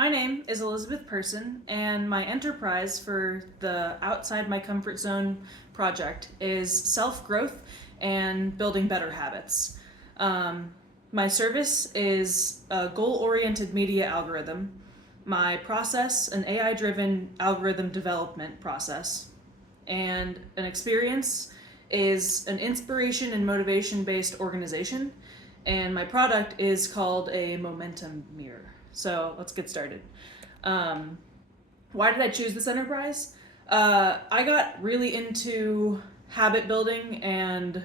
My name is Elizabeth Person, and my enterprise for the Outside My Comfort Zone project is self-growth and building better habits. My service is a goal-oriented media algorithm. My process, an AI-driven algorithm development process. And an experience is an inspiration and motivation-based organization. And my product is called a momentum mirror. So let's get started. Why did I choose this enterprise? I got really into habit building and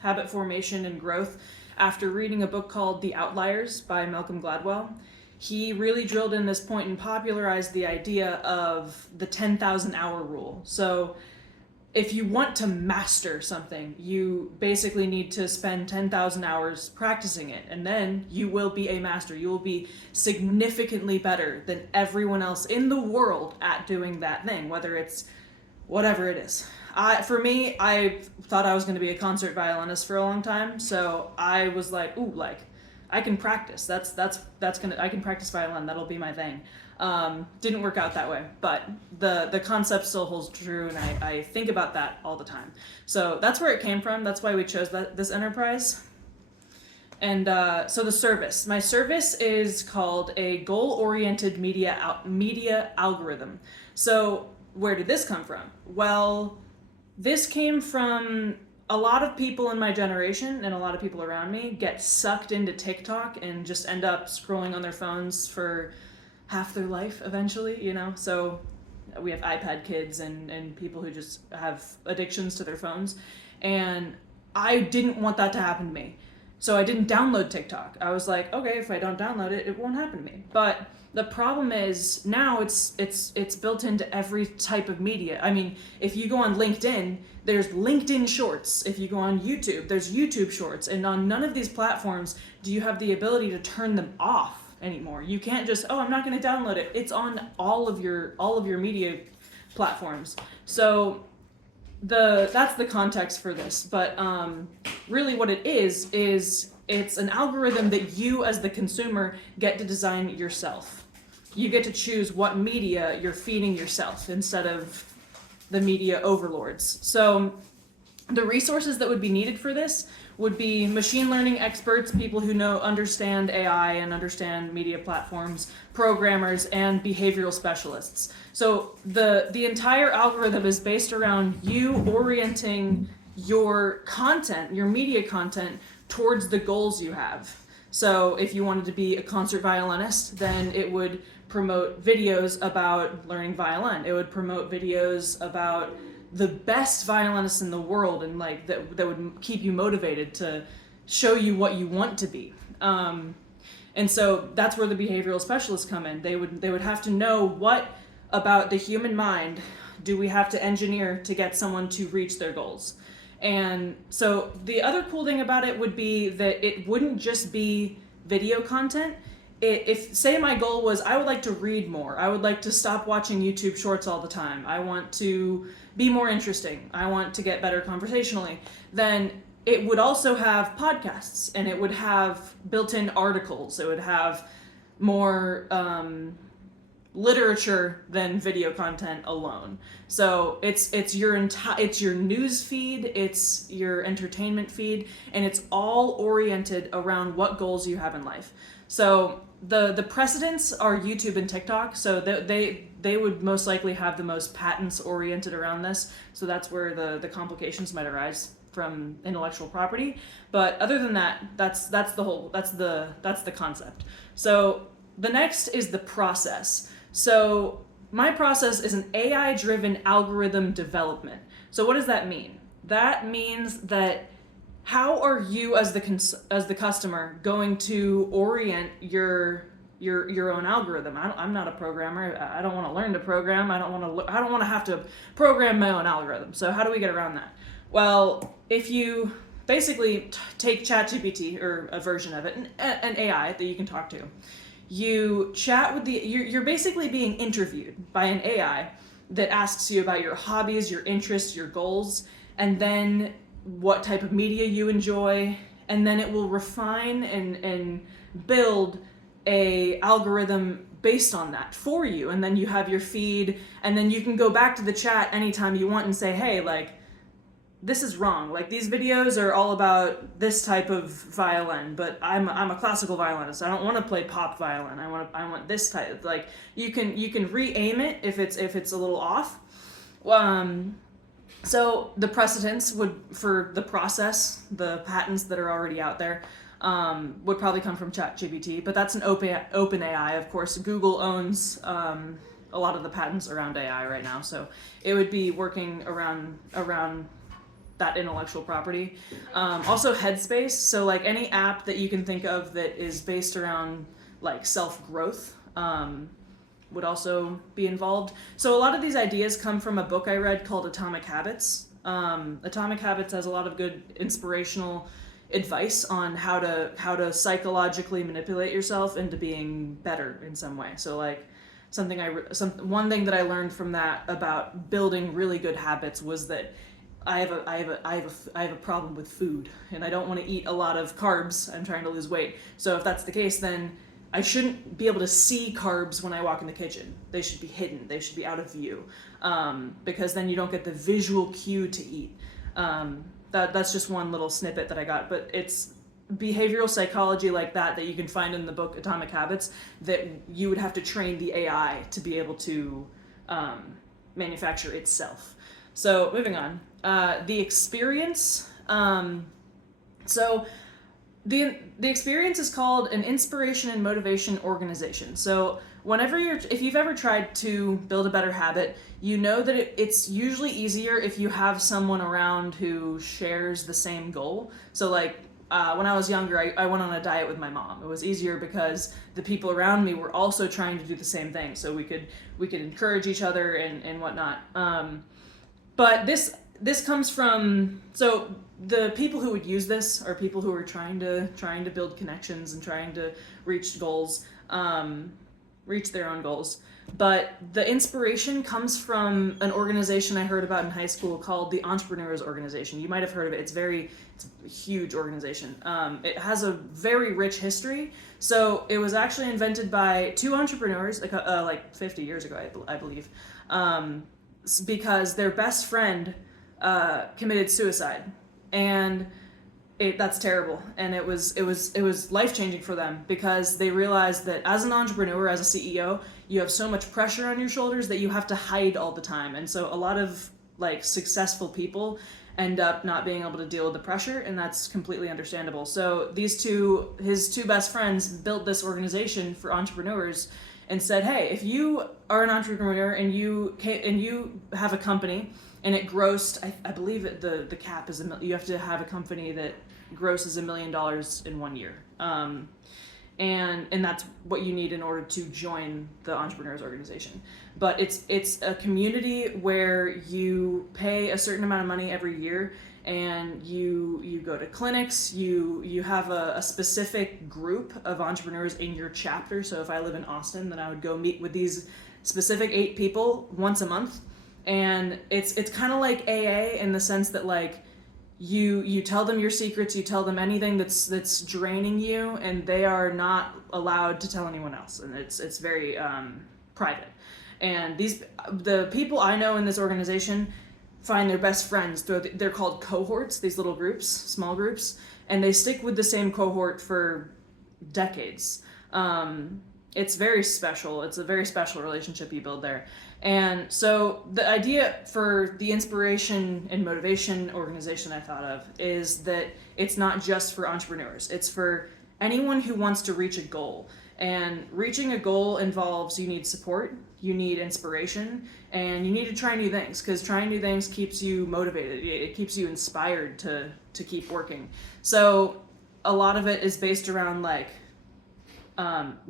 habit formation and growth after reading a book called The Outliers by Malcolm Gladwell. He really drilled in this point and popularized the idea of the 10,000 hour rule. So if you want to master something, you basically need to spend 10,000 hours practicing it, and then you will be a master. You will be significantly better than everyone else in the world at doing that thing, whether it's whatever it is. For me, I thought I was going to be a concert violinist for a long time, so I was like, ooh, like, I can practice. That's gonna. I can practice violin. That'll be my thing. Didn't work out that way, but the concept still holds true, and I think about that all the time. So that's where it came from. That's why we chose this enterprise. And so the service. My service is called a goal-oriented media algorithm. So where did this come from? Well, this came from a lot of people in my generation and a lot of people around me get sucked into TikTok and just end up scrolling on their phones for half their life eventually, you know? So we have iPad kids and people who just have addictions to their phones. And I didn't want that to happen to me. So I didn't download TikTok. I was like, okay, if I don't download it, it won't happen to me. But the problem is now it's built into every type of media. I mean, if you go on LinkedIn, there's LinkedIn Shorts. If you go on YouTube, there's YouTube Shorts. And on none of these platforms do you have the ability to turn them off anymore. You can't just, oh, I'm not going to download it. It's on all of your media platforms. So that's the context for this. But really what it is it's an algorithm that you as the consumer get to design yourself. You get to choose what media you're feeding yourself instead of the media overlords. So the resources that would be needed for this would be machine learning experts, people who understand AI and understand media platforms, programmers, and behavioral specialists. So the entire algorithm is based around you orienting your content, your media content, towards the goals you have. So if you wanted to be a concert violinist, then it would promote videos about learning violin. It would promote videos about the best violinists in the world, and like that would keep you motivated to show you what you want to be. And so that's where the behavioral specialists come in. They would have to know what about the human mind do we have to engineer to get someone to reach their goals. And so the other cool thing about it would be that it wouldn't just be video content. If say my goal was I would like to read more, I would like to stop watching YouTube Shorts all the time, I want to be more interesting, I want to get better conversationally, then it would also have podcasts, and it would have built-in articles, it would have more literature than video content alone. So it's your news feed, it's your entertainment feed, and it's all oriented around what goals you have in life. So the precedents are YouTube and TikTok, so they would most likely have the most patents oriented around this. So that's where the complications might arise from intellectual property. But other than that, that's the concept. So the next is the process. So my process is an AI-driven algorithm development. So what does that mean? That means that how are you as the customer going to orient your own algorithm? I'm not a programmer. I don't want to learn to program. I don't want to have to program my own algorithm. So how do we get around that? Well, if you basically take ChatGPT or a version of it, an AI that you can talk to, you chat with you're basically being interviewed by an AI that asks you about your hobbies, your interests, your goals, and then what type of media you enjoy, and then it will refine and build a algorithm based on that for you, and then you have your feed, and then you can go back to the chat anytime you want and say, hey, like, this is wrong. Like, these videos are all about this type of violin, but I'm a classical violinist. I don't want to play pop violin. I want this type. Like, you can re-aim it if it's a little off. So the precedents for the process, the patents that are already out there, would probably come from ChatGPT, but that's an open AI. Of course, Google owns a lot of the patents around AI right now, so it would be working around that intellectual property. Also Headspace, so like any app that you can think of that is based around like self-growth would also be involved. So a lot of these ideas come from a book I read called Atomic Habits. Atomic Habits has a lot of good inspirational advice on how to psychologically manipulate yourself into being better in some way. So like one thing that I learned from that about building really good habits was that I have a problem with food, and I don't want to eat a lot of carbs. I'm trying to lose weight. So if that's the case, then I shouldn't be able to see carbs when I walk in the kitchen. They should be hidden. They should be out of view, because then you don't get the visual cue to eat. That's just one little snippet that I got, but it's behavioral psychology like that you can find in the book Atomic Habits that you would have to train the AI to be able to manufacture itself. So moving on, the experience. So the experience is called an inspiration and motivation organization. So if you've ever tried to build a better habit, you know that it's usually easier if you have someone around who shares the same goal. So like when I was younger, I went on a diet with my mom. It was easier because the people around me were also trying to do the same thing, so we could encourage each other and whatnot. But this comes from, so the people who would use this are people who are trying to build connections and trying to reach goals, reach their own goals. But the inspiration comes from an organization I heard about in high school called the Entrepreneurs Organization. You might have heard of it. It's a huge organization. It has a very rich history. So it was actually invented by two entrepreneurs like 50 years ago, I believe, because their best friend committed suicide, and that's terrible. And it was life-changing for them because they realized that as an entrepreneur, as a CEO, you have so much pressure on your shoulders that you have to hide all the time. And so a lot of like successful people end up not being able to deal with the pressure, and that's completely understandable. So his two best friends built this organization for entrepreneurs and said, hey, if you are an entrepreneur and you have a company and it grossed, I believe the cap is you have to have a company that grosses $1 million in 1 year. And that's what you need in order to join the Entrepreneurs Organization. But it's a community where you pay a certain amount of money every year, and you go to clinics, you have a specific group of entrepreneurs in your chapter. So if I live in Austin, then I would go meet with these specific 8 people once a month. And it's kind of like AA in the sense that like you tell them your secrets, you tell them anything that's draining you, and they are not allowed to tell anyone else, and it's very private. And the people I know in this organization find their best friends they're called cohorts, these little groups, small groups, and they stick with the same cohort for decades. It's very special. It's a very special relationship you build there. And so the idea for the inspiration and motivation organization I thought of is that it's not just for entrepreneurs. It's for anyone who wants to reach a goal. And reaching a goal involves you need support, you need inspiration, and you need to try new things, because trying new things keeps you motivated. It keeps you inspired to keep working. So a lot of it is based around like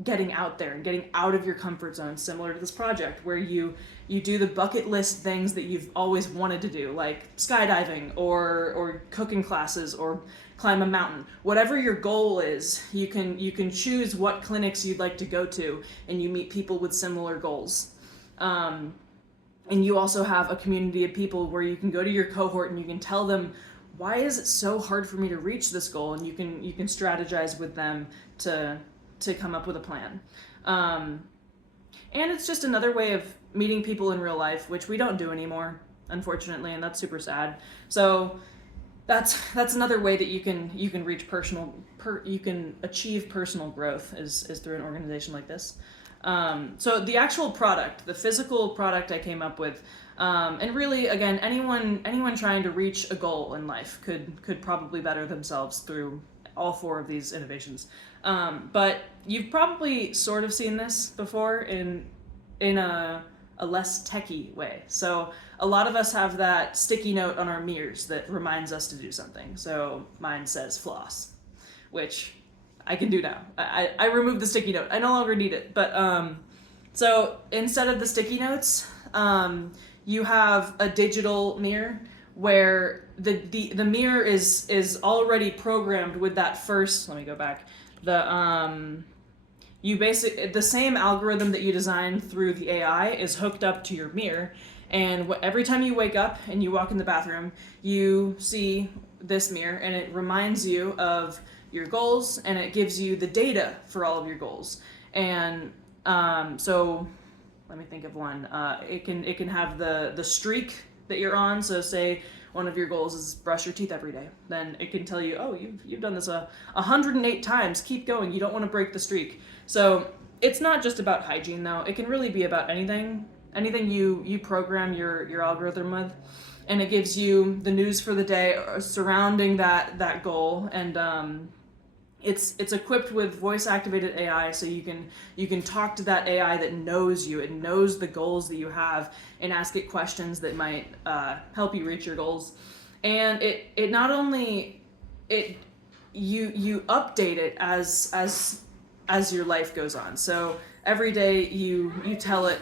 getting out there and getting out of your comfort zone, similar to this project where you do the bucket list things that you've always wanted to do, like skydiving or cooking classes or climb a mountain. Whatever your goal is, you can choose what clinics you'd like to go to, and you meet people with similar goals. And you also have a community of people where you can go to your cohort and you can tell them, why is it so hard for me to reach this goal? And you can strategize with them to come up with a plan. And it's just another way of meeting people in real life, which we don't do anymore, unfortunately, and that's super sad. So that's another way that you can reach you can achieve personal growth is through an organization like this. So the actual product, the physical product I came up with, and really again anyone trying to reach a goal in life could probably better themselves through all four of these innovations. But you've probably sort of seen this before in a less techie way. So a lot of us have that sticky note on our mirrors that reminds us to do something. So mine says floss, which I can do now. I removed the sticky note. I no longer need it. But so instead of the sticky notes, you have a digital mirror where the mirror is already programmed with that first. Let me go back. The same algorithm that you designed through the AI is hooked up to your mirror, and every time you wake up and you walk in the bathroom, you see this mirror, and it reminds you of your goals, and it gives you the data for all of your goals. And so, let me think of one. It can have the streak that you're on. So say one of your goals is brush your teeth every day. Then it can tell you, oh, you've done this 108 times. Keep going. You don't want to break the streak. So it's not just about hygiene, though. It can really be about anything you program your algorithm with, and it gives you the news for the day surrounding that goal. And it's equipped with voice activated AI, so you can talk to that AI that knows you. It knows the goals that you have and ask it questions that might help you reach your goals. And it not only you update it as your life goes on. So every day you tell it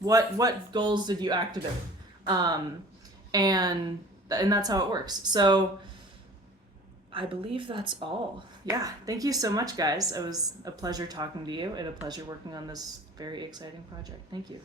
what goals did you activate, and that's how it works. So I believe that's all. Yeah, thank you so much, guys. It was a pleasure talking to you and a pleasure working on this very exciting project. Thank you.